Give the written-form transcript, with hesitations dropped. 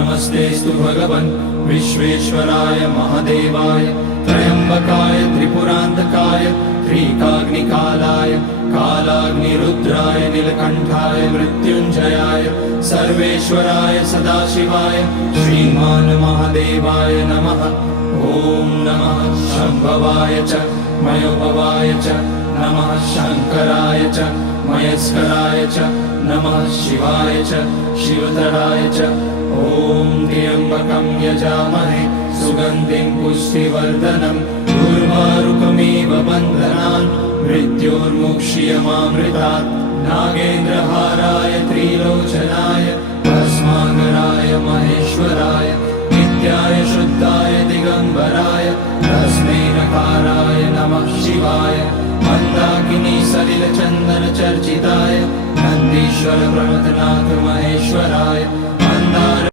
नमस्तेस्तु भगवन् विश्वेश्वराय महादेवाय त्र्यम्बकाय त्रिपुरान्तकाय त्रिकाग्निकालाय कालाग्निरुद्राय नीलकण्ठाय मृत्युञ्जयाय सर्वेश्वराय सदाशिवाय श्रीमान् महादेवाय नमः। ॐ नमः शम्भवाय च मयोभवाय च नमः शङ्कराय च मयस्कराय च नमः शिवाय च शिवतराय च। ॐ त्र्यम्बकं यजामहे सुगन्धिं पुष्टिवर्धनम् उर्वारुकमिव बन्धनान् मृत्योर्मुक्ष्यमामृतात्। नागेन्द्रहाराय त्रिलोचनाय भस्माकराय महेश्वराय नित्याय शुद्धाय दिगम्बराय तस्मै नकाराय नमः शिवाय। मन्दाकिनी सलिलचन्दन चर्चिताय नन्दीश्वर प्रमथनाथ महेश्वराय